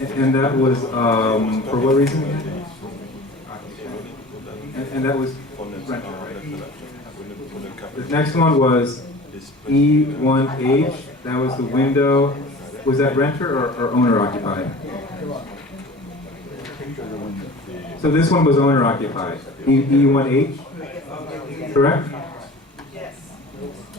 And that was, for what reason? And that was rental, right? The next one was E1H, that was the window. Was that renter or owner occupied? So this one was owner occupied. E1H, correct? Yes.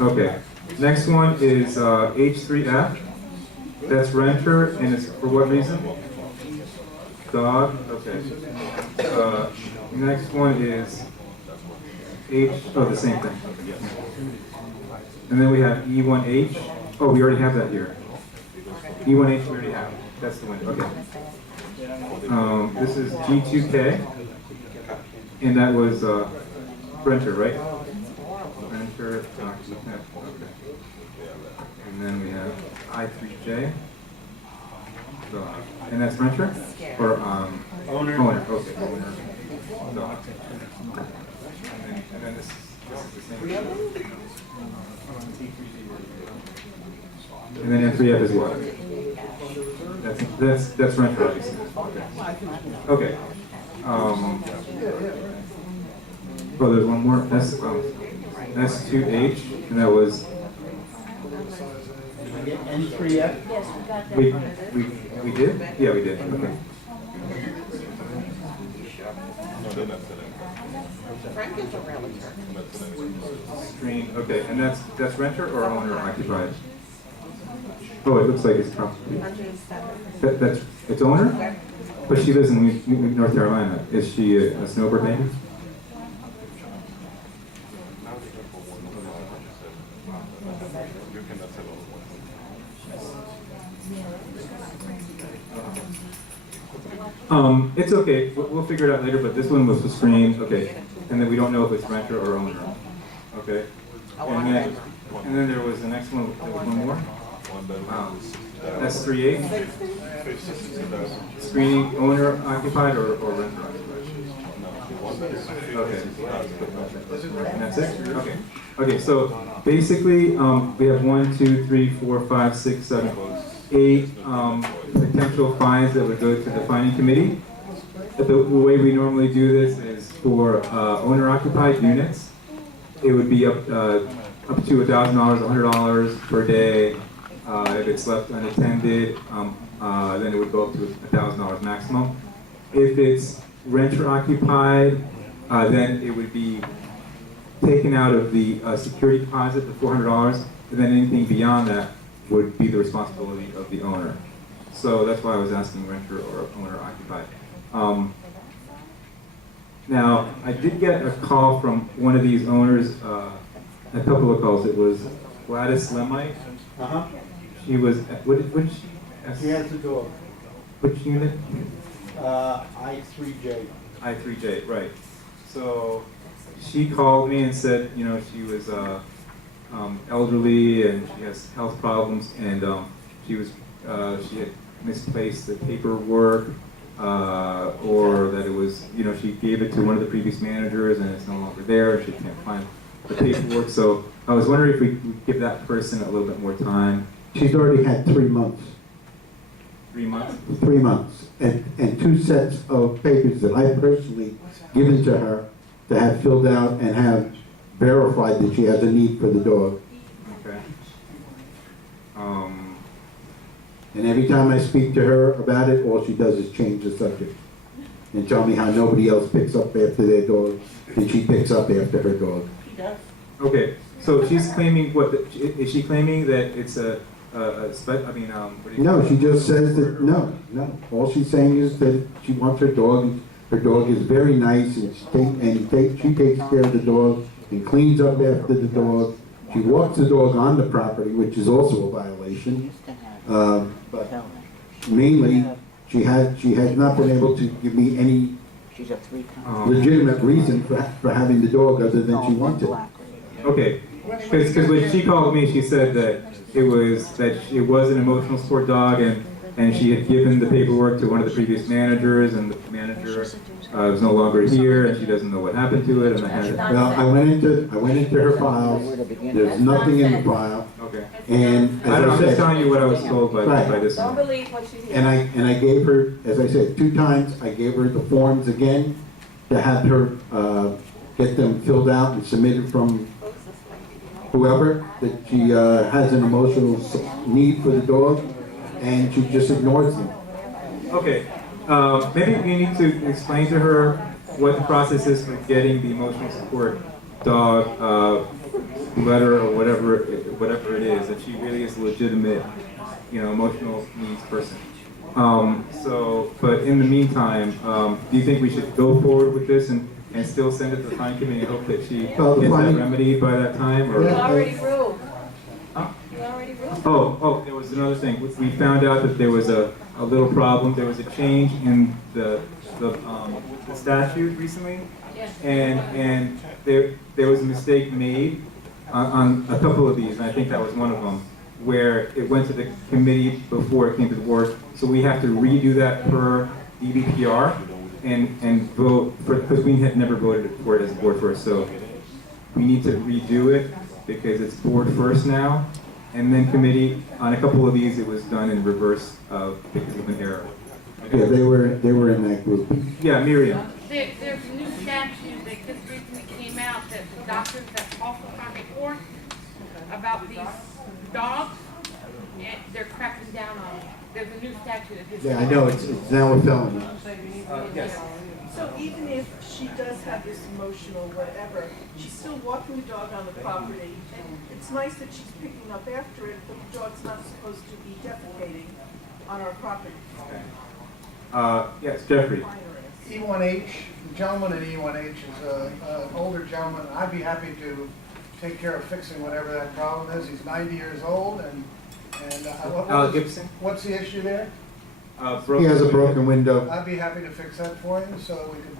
Okay. Next one is H3F. That's renter, and it's for what reason? Dog. Okay. Next one is H. Oh, the same thing. And then we have E1H. Oh, we already have that here. E1H we already have. That's the window. Okay. This is G2K, and that was renter, right? Renter. Okay. And then we have I3J. And that's renter? Or owner? Owner, okay. Owner. And then this is the same. And then N3F is what? That's renter, obviously. Okay. Oh, there's one more. That's S2H, and that was. N3F? Yes, we got that. We did? Yeah, we did. Okay. Frank is a realtor. Screen. Okay, and that's renter or owner occupied? Oh, it looks like it's probably. 107. That's it's owner, but she lives in North Carolina. Is she a snowbird maybe? It's okay. We'll figure it out later. But this one was the screen. Okay, and then we don't know if it's renter or owner. Okay, and then there was the next one. There was one more. S38. Screening owner occupied or renter occupied? Okay. And that's it? Okay. Okay, so basically we have 1, 2, 3, 4, 5, 6, 7, 8 potential fines that would go to the fining committee. The way we normally do this is for owner occupied units. It would be up to $1,000, $100 per day. If it's left unattended, then it would go up to $1,000 maximum. If it's renter occupied, then it would be taken out of the security deposit, the $400, and then anything beyond that would be the responsibility of the owner. So that's why I was asking renter or owner occupied. Now, I did get a call from one of these owners, a couple of calls. It was Gladys Lemite. Uh-huh. She was, which She has the dog. which unit? I3J. I3J, right. So she called me and said, you know, she was elderly and she has health problems, and she had misplaced the paperwork, or that it was, you know, she gave it to one of the previous managers and it's no longer there. She can't find the paperwork. So I was wondering if we could give that person a little bit more time. She's already had 3 months. 3 months? 3 months. And 2 sets of papers that I personally given to her to have filled out and have verified that she has a need for the dog. Okay. And every time I speak to her about it, all she does is change the subject and tell me how nobody else picks up after their dog and she picks up after her dog. He does. Okay, so she's claiming what? Is she claiming that it's what do you No, she just says that, no. All she's saying is that she wants her dog, and her dog is very nice, and she takes care of the dog and cleans up after the dog. She walks the dog on the property, which is also a violation. But mainly, she has not been able to give me any legitimate reason for having the dog other than she wanted. Okay, because when she called me, she said that it was an emotional support dog, and she had given the paperwork to one of the previous managers, and the manager was no longer here, and she doesn't know what happened to it. And I had it. Well, I went into her files. There's nothing in the file. Okay. And as I'm I just said, telling you what I was told by Right. this Don't one. believe what you hear. and I gave her, as I said, 2 times, I gave her the forms again to have her, get them filled out and submitted from whoever, that she, has an emotional need for the dog, and she just ignores them. Okay, maybe we need to explain to her what the process is for getting the emotional support dog, letter or whatever it is, that she really is a legitimate, emotional needs person. But in the meantime, do you think we should go forward with this and still send it to the fine committee and hope that she Well, the gets that fine- remedied by that time, or? You Yeah. already ruled. Huh? You already ruled. Oh, there was another thing. We found out that there was a little problem. There was a change in the statute recently, Yes. and there was a mistake made on a couple of these, and I think that was one of them, where it went to the committee before it came to the board. So we have to redo that per DBPR and vote for, because we had never voted for it as a board first. So we need to redo it because it's board first now, and then committee. On a couple of these, it was done in reverse because of an error. Yeah, they were in that group. Yeah, Miriam. There's a new statute that just recently came out that the doctors that also found report about these dogs, and they're cracking down on them. There's a new statute that just. Yeah, I know, it's now a felony. Yes. So even if she does have this emotional whatever, she's still walking the dog on the property, and it's nice that she's picking up after it, but the dog's not supposed to be defecating on our property. Yes, Jeffrey. E1H, the gentleman at E1H is an older gentleman. I'd be happy to take care of fixing whatever that problem is. He's 90 years old, and Al Gibson. what's the issue there? He has a broken window. I'd be happy to fix that for him, so we can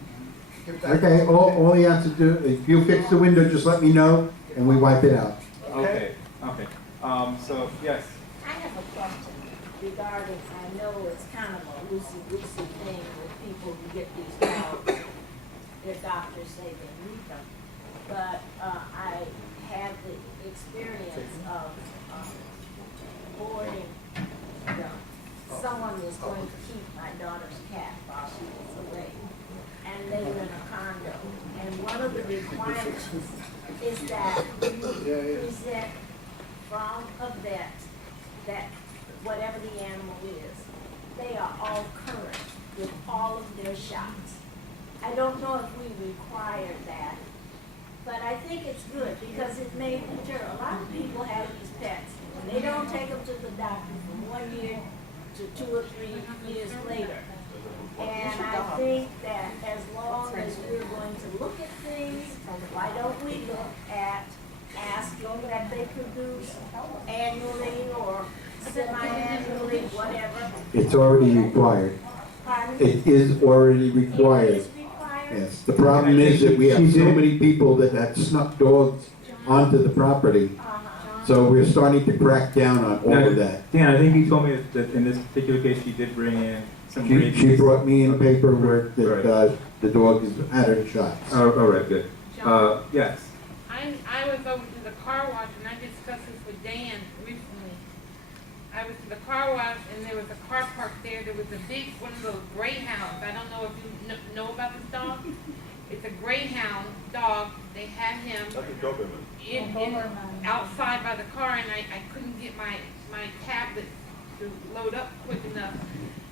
get that. Okay, all he has to do, if you fix the window, just let me know, and we wipe it out. Okay. So yes. I have a question regarding, I know it's kind of a loosey-goosey thing with people who get these dogs, their doctors say they need them. But I had the experience of boarding, someone was going to keep my daughter's cat while she was away. And they were in a condo. And one of the requirements is that you present from a vet that whatever the animal is, they are all current with all of their shots. I don't know if we require that, but I think it's good because it may deter. A lot of people have these pets and they don't take them to the doctor from 1 year to 2 or 3 years later. And I think that as long as we're going to look at things, why don't we look at asking that they produce annually or semi-annually, whatever? It's already required. Pardon? It is already It required. is required? Yes, the problem is that we have so many people that have snuck dogs onto the property, so we're starting to crack down on all of that. Dan, I think you told me that in this particular case, she did bring in some rabies. She brought me in paperwork Right. that the dog has had her shots. Oh, all right, good. Yes. I was over to the car wash and I discussed this with Dan recently. I was to the car wash and there was a car parked there. There was a big, one of those greyhounds. I don't know if you know about this dog. It's a greyhound dog. They had him outside by the car and I couldn't get my tablet to load up quick enough.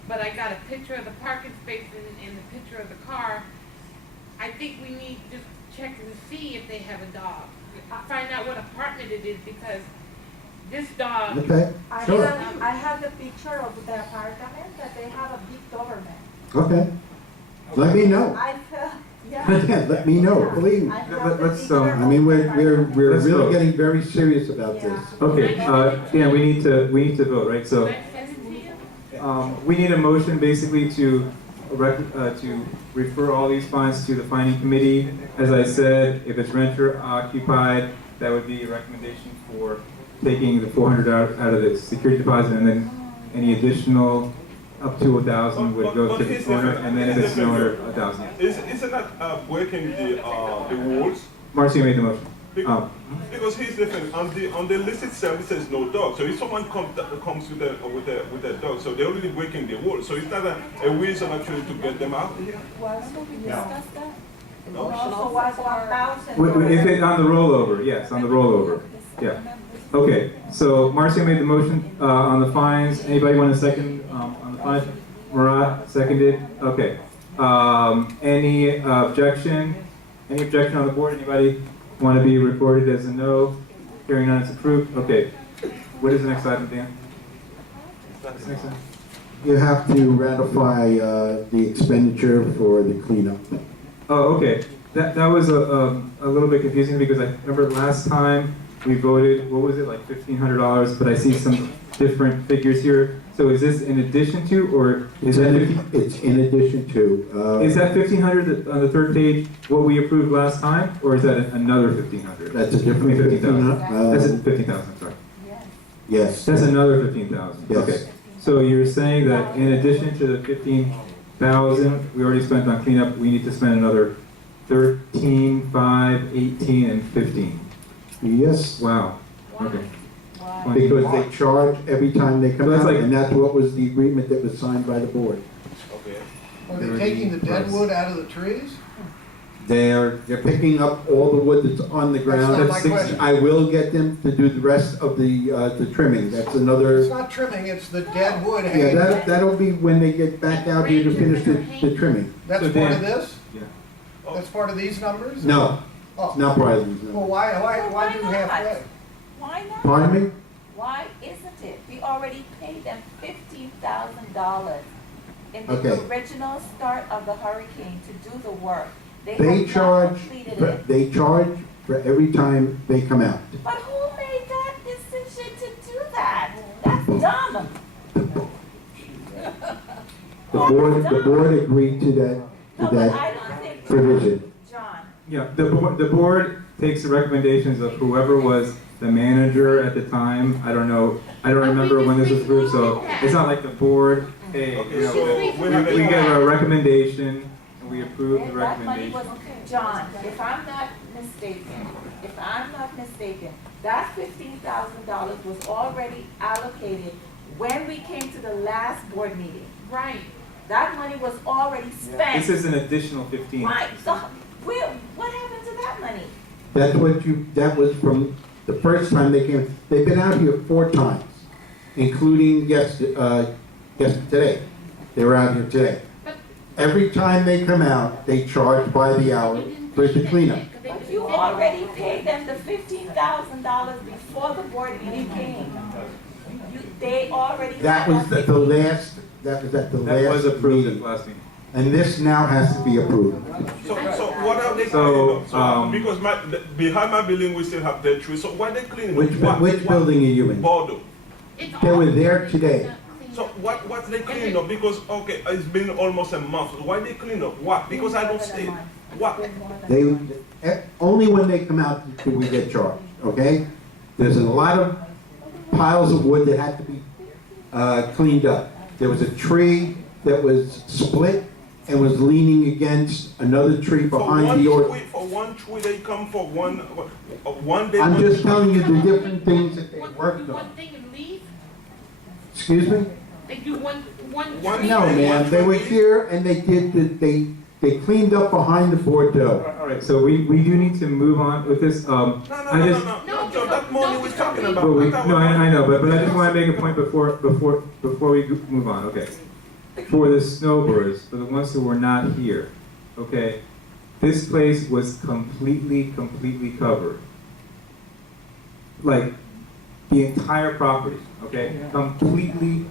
But I got a picture of the parking space and the picture of the car. I think we need to just check and see if they have a dog. Find out what apartment it is because this dog. Okay, sure. I have the picture of the apartment that they have a big Doberman. Okay. Let me know. I felt, yeah. Let me know, please. I have Let- the let's, picture I of mean, we're the Let's really vote. getting very serious about this. Okay, Dan, we need to vote, right? So, Can I send it to you? we need a motion basically to refer all these funds to the finding committee. As I said, if it's renter occupied, that would be a recommendation for taking the $400 out of the security deposit, and then any additional up to 1,000 would go to the owner, and then if it's an owner, 1,000. Isn't that breaking the rules? Marcia made the motion. Because here's the thing, on the list itself it says no dog. So if someone comes with a dog, so they're already breaking the rule. So it's not a reason actually to get them out here. Also was 1,000. If it, on the rollover, yes, on the rollover, yeah. Okay, so Marcia made the motion, on the fines. Anybody want a second, on the fines? Marat seconded, okay. Any objection? Any objection on the board? Anybody want to be recorded as a no? Hearing none, it's approved. Okay. What is the next item, Dan? What's the next item? You have to ratify the expenditure for the cleanup. Oh, okay. That was a little bit confusing because I remember last time we voted, what was it, like $1,500, but I see some different figures here. So is this in addition to, or is that It's in addition to. is that 1,500 on the third page what we approved last time, or is that another 1,500? That's a different 15,000. 15,000. That's 15,000. Sorry. Yes. That's another 15,000. Yes. Okay. So you're saying that in addition to the 15,000 we already spent on cleanup, we need to spend another 13, 5, 18, and 15. Yes. Wow. Okay. Because they charge every time they come So that's out, like- and that's what was the agreement that was signed by the board. Okay. Are they taking the dead wood out of the trees? They're picking up all the wood that's on the ground. not my That's six- question. I will get them to do the rest of the trimming. That's It's another, not trimming, it's the dead wood yeah, hanging. that'll be when they get back out here to finish the trimming. That's So part Dan- of this? Yeah. That's part of these numbers? No, Oh. it's not part of these. Well, no. why do halfway? Why not? Pardon me? Why isn't it? We already paid them $15,000 in the Okay. original start of the hurricane to do the work. They have not charge, completed it. they charge for every time they come out. But who made that decision to do that? That's dumb. The board agreed to No, but that I don't think, provision. John, Yeah, the board takes the recommendations of whoever was the manager at the time. I don't know, I don't remember when this was approved, so it's not like the board, hey, you know, So we get a recommendation and we approve the if that money recommendation. was, John, if I'm not mistaken, that $15,000 was already allocated when we came to the last board meeting. Right. That money was already spent. This is an additional 15. Right, so what happened to that money? That was from the first time they came. They've been out here 4 times, including today. They were out here today. Every time they come out, they charge by the hour for the cleanup. But you already paid them the $15,000 before the board meeting came. They already. That had was at the last, that was at the That was last approved at meeting. the last meeting. And this now has to be approved. So what are they So, cleaning up? Because behind my building we still have dead trees. So why are they cleaning Which up? which building are you in? Bordeaux. They were there today. So what's they cleaning up? Because okay, it's been almost a month. Why they clean up? What? Because I don't stay. What? Only when they come out do we get charged, okay? There's a lot of piles of wood that had to be cleaned up. There was a tree that was split and was leaning against another tree behind the orchard. For one tree, they come for one day. I'm just telling you the different things that they worked One on. thing and leave? Excuse me? They do one One- tree? No, ma'am, they were here and they cleaned up behind the Bordeaux. All right, so we do need to move on with this. No, Joe, that money we're talking about. Well, I thought we- I know, but I just want to make a point before we move on, okay? For the snowbirds, for the ones who were not here, okay? This place was completely covered. Like, the entire property, okay? Completely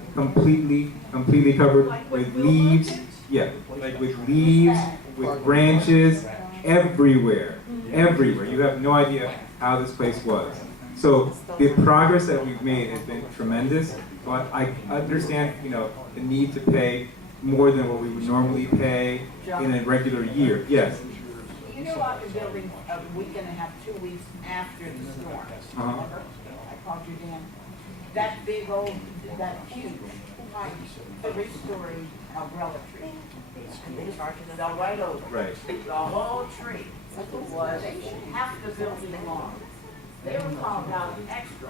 covered with leaves. Yeah, like with leaves, with branches, everywhere. You have no idea how this place was. So the progress that we've made has been tremendous, but I understand, the need to pay more than what we would normally pay in a regular year. Yes. You knew about the building a week and a half, 2 weeks after the storm. Uh-huh. Remember? I called you then. That big old, that huge. like 3-story umbrella tree. And they charged us all right over. Right. The whole tree was half the building long. They were called out extra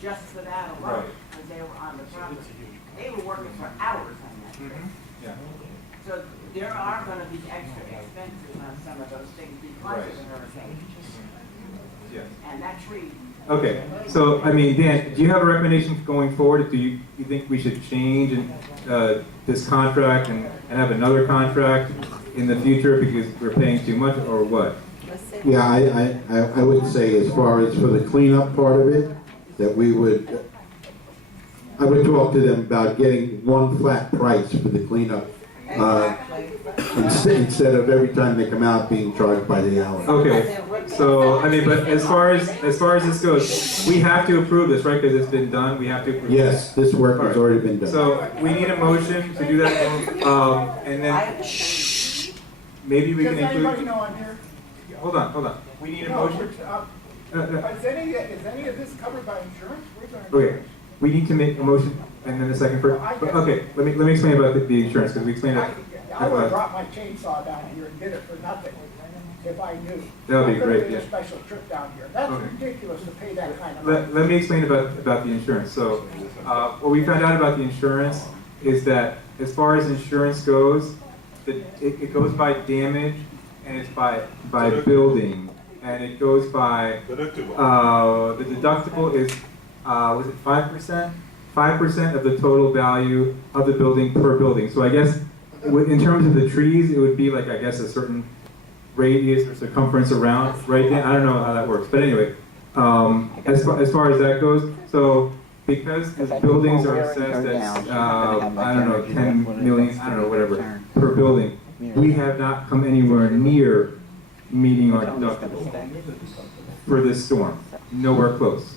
just for that alone, Right. because they were on the property. They were working for hours on that tree. Yeah. So there are gonna be extra expenses on some of those things because Right. of the hurricane. Yeah. And that tree, Okay, so, I mean, Dan, do you have a recommendation going forward? Do you think we should change this contract and have another contract in the future because we're paying too much, or what? Yeah, I would say as far as for the cleanup part of it, that I would talk to them about getting one flat price for the cleanup. Instead of every time they come out being charged by the hour. Okay, so, I mean, but as far as this goes, we have to approve this, right, because it's been done, we have to approve it. Yes, this work has already been done. So, we need a motion to do that, and then maybe we can Does anybody include, know I'm here? hold on, we need a motion. Is any of this covered by insurance? Where's our Okay, insurance? we need to make a motion, and then a second for, okay, let me explain about the insurance, because we explained it. I would have brought my chainsaw down here and did it for nothing if I knew. That would be I great, could have yeah. made a special trip down here. That's Okay. ridiculous to pay that kind of money. Let me explain about the insurance. So, what we found out about the insurance is that as far as insurance goes, it goes by damage, and it's by building, and it goes by, Deductible. the deductible is, was it 5%? 5% of the total value of the building per building. So I guess, in terms of the trees, it would be like, I guess, a certain radius or circumference around, right? I don't know how that works, but anyway, as far as that goes, so because the buildings are assessed at, I don't know, 10 million, I don't know, whatever, per building, we have not come anywhere near meeting our deductible for this storm. Nowhere close,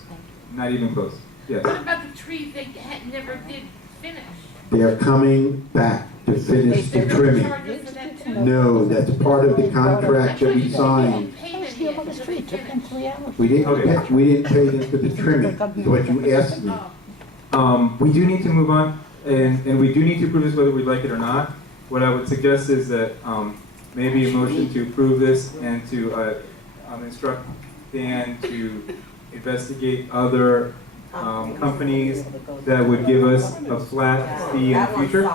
not even close. Yes. what about the trees they never did finish? They're coming back to finish the trimming. Charge us for that too? No, that's part of the contract that we signed. We didn't pay them for the trimming, is what you asked me. We do need to move on, and we do need to approve this whether we like it or not. What I would suggest is that maybe a motion to approve this and to instruct Dan to investigate other companies that would give us a flat fee in the future.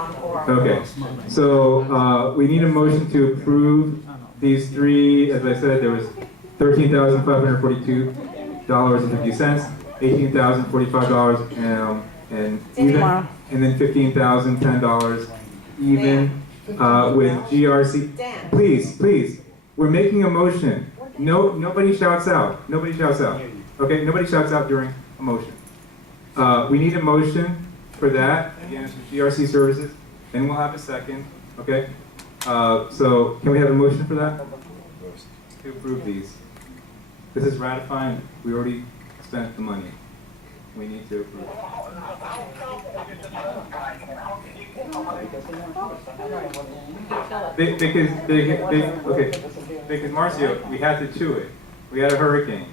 Okay, so we need a motion to approve these three. As I said, there was $13,542.50, $18,045 and even, and then $15,010 even with GRC. Please, we're making a motion. No, nobody shouts out. Nobody shouts out. Okay, nobody shouts out during a motion. We need a motion for that. Again, it's for GRC services. Then we'll have a second. Okay. So can we have a motion for that? To approve these. This is ratifying. We already spent the money. We need to approve. Because Marcio, we had to chew it. We had a hurricane.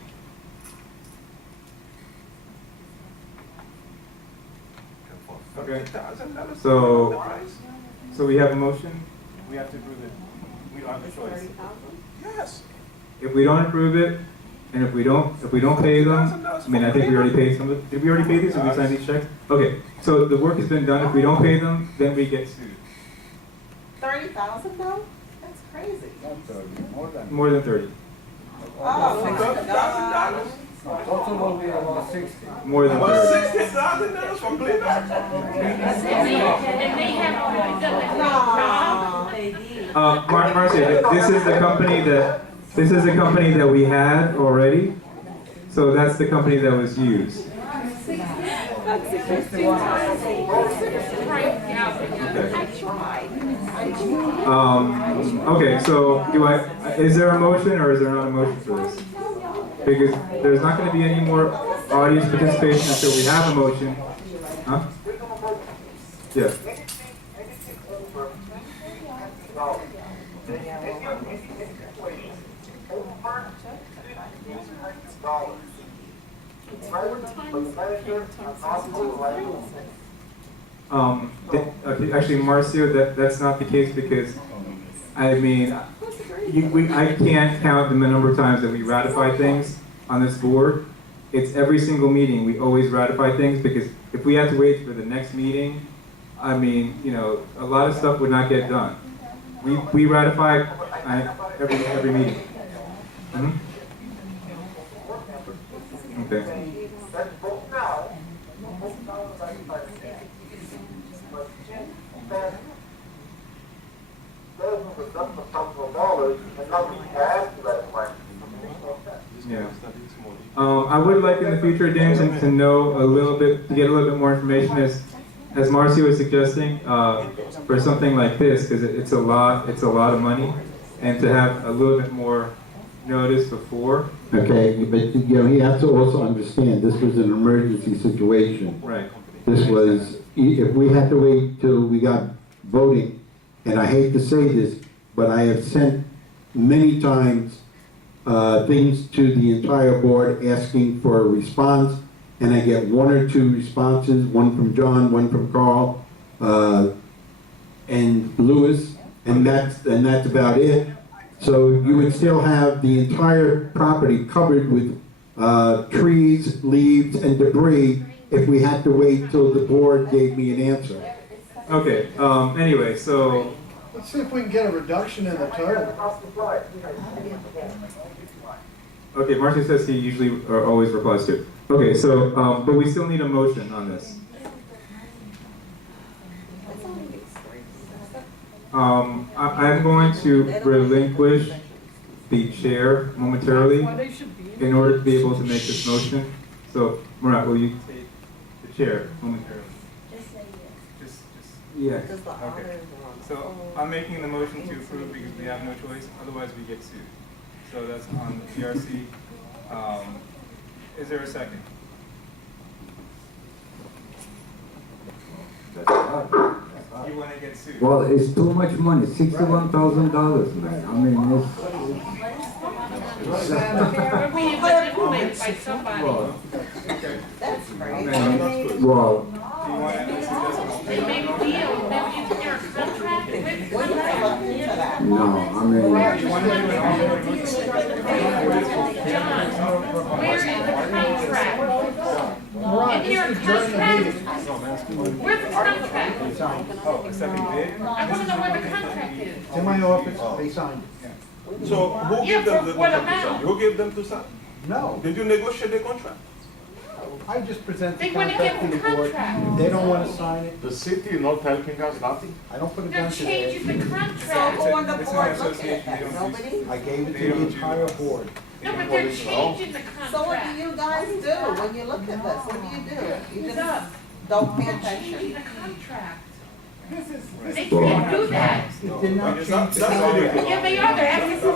Okay. So we have a motion. We have to approve it. We don't have a choice. Yes. If we don't approve it, and if we don't pay them, I mean, I think we already paid some of it. Did we already pay these, or we signed these checks? Okay, so the work has been done. If we don't pay them, then we get sued. $30,000 though? That's crazy. More than 30. $30,000. Total will be about 60. More than 30. $60,000 for cleanup. And they have already done a great job. Marcia, this is the company that we had already. So that's the company that was used. Okay, so is there a motion or is there not a motion for this? Because there's not going to be any more audience participation until we have a motion. Huh? Yeah. Okay, actually, Marcio, that's not the case because, I mean, I can't count the number of times that we ratify things on this board. It's every single meeting, we always ratify things because if we had to wait for the next meeting, I mean, you know, a lot of stuff would not get done. We ratify every meeting. Mhm. Okay. Yeah. I would like in the future, Dan, to know a little bit, to get a little bit more information as Marcy was suggesting, for something like this, because it's a lot of money, and to have a little bit more notice before. Okay, but you know, he has to also understand, this was an emergency situation. Right. This was, if we had to wait till we got voting, and I hate to say this, but I have sent many times things to the entire board asking for a response, and I get one or two responses, one from John, one from Carl, and Lewis, and that's about it. So you would still have the entire property covered with trees, leaves, and debris if we had to wait till the board gave me an answer. Okay, anyway, so, Let's see if we can get a reduction in the total. okay, Marcy says he usually or always replies to. Okay, so, but we still need a motion on this. I'm going to relinquish the chair momentarily in order to be able to make this motion. So, Murat, will you take the chair momentarily? Just say yes. Just, yeah, okay. So, I'm making the motion to approve because we have no choice, otherwise we get sued. So that's on the PRC. Is there a second? You want to get sued? Well, it's too much money, $61,000, man. I mean, We're being manipulated by somebody. That's right. well, Do you want to? They made a deal, maybe you can a contract with somebody. no, I mean, Where is the contract? Isn't there a contract? Where's the contract? Oh, accepting bid? I want to know where the contract is. It's in my office, they signed it. So who Yeah, gave them the for what contract to sign? amount? You gave them to sign? No, Did you negotiate the contract? I just present the They want to contract get to the the board. contract. If they don't want to sign it, The city not helping us, nothing? I don't put it They're down to them. changing the contract. Who on the board looked at that? Nobody? I gave it to the entire board. No, but they're changing the contract. So what do you guys do when you look at this? What do? You It's just up. don't pay They're attention? changing the contract. This is, They can't do that. it did not That's change the all you contract. Yeah, they are, they're asking for